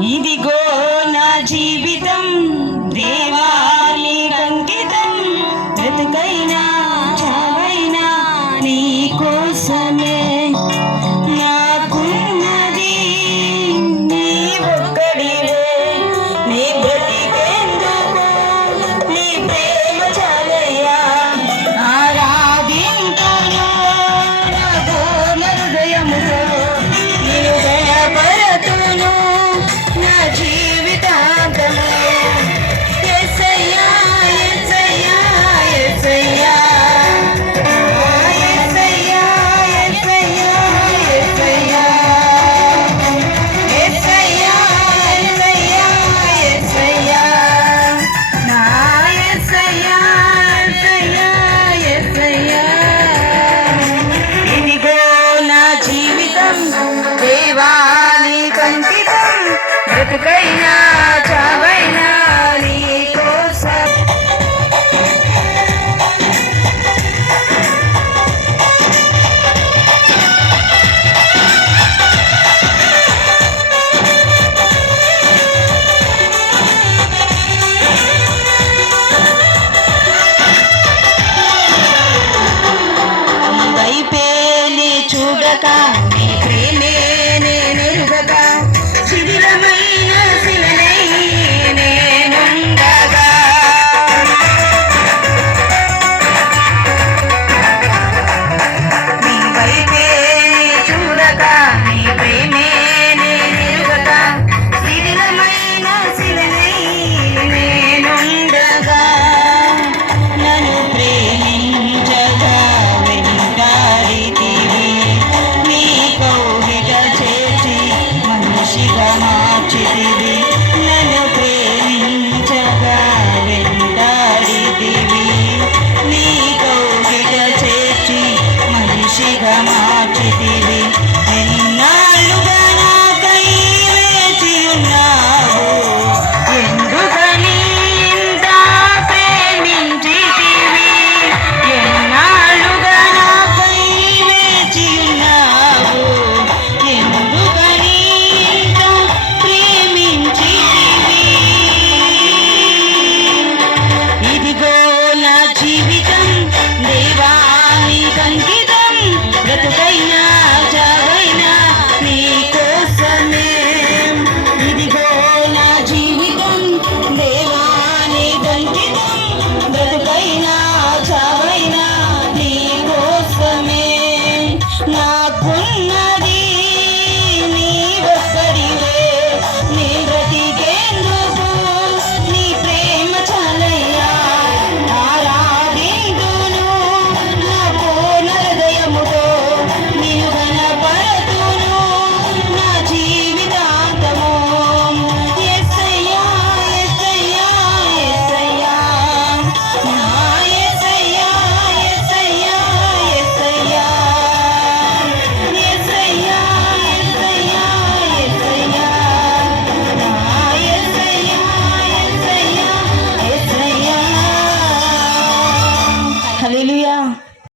ఇదిగో నా జీవితం దేవానికి అంకితం, బ్రతుకైనా చావైనా నీ కోసమే. నాకున్నది నీ ఒక్కడివే, నీ బ్రతికేందుకు నీ ప్రేమ చాలయ్యా. ఆరాధింతును నా పూర్ణ హృదయముతో, నిన్ను దయపరతును నా జీవితాంతము. యేసయ్యా యేసయ్యా యేసయ్యా యేసయ్యా యేసయ్యా యేసయ్యా యేసయ్యా యేసయ్యా యేసయ్యా నా యేసయ్యా యేసయ్యా యేసయ్యా. ఇదిగో నా జీవితం దేవానికి అంకితం, బ్రతుకైనా చావైనా నీ కోసం. నీ వైపే నీ చూడక, నీ ప్రేమే నేనెరుగక, శిథిలమైన శిలనై నేనుండగా. నీ వైపే నీ చూడక, నీ ప్రేమే నేనెరుగక, శిథిలమైన శిలనై నేనుండగా. నన్ను ప్రేమించగా వెంటాడితివి, నీ కౌగిట చేర్చి మనిషిగా మార్చితివి.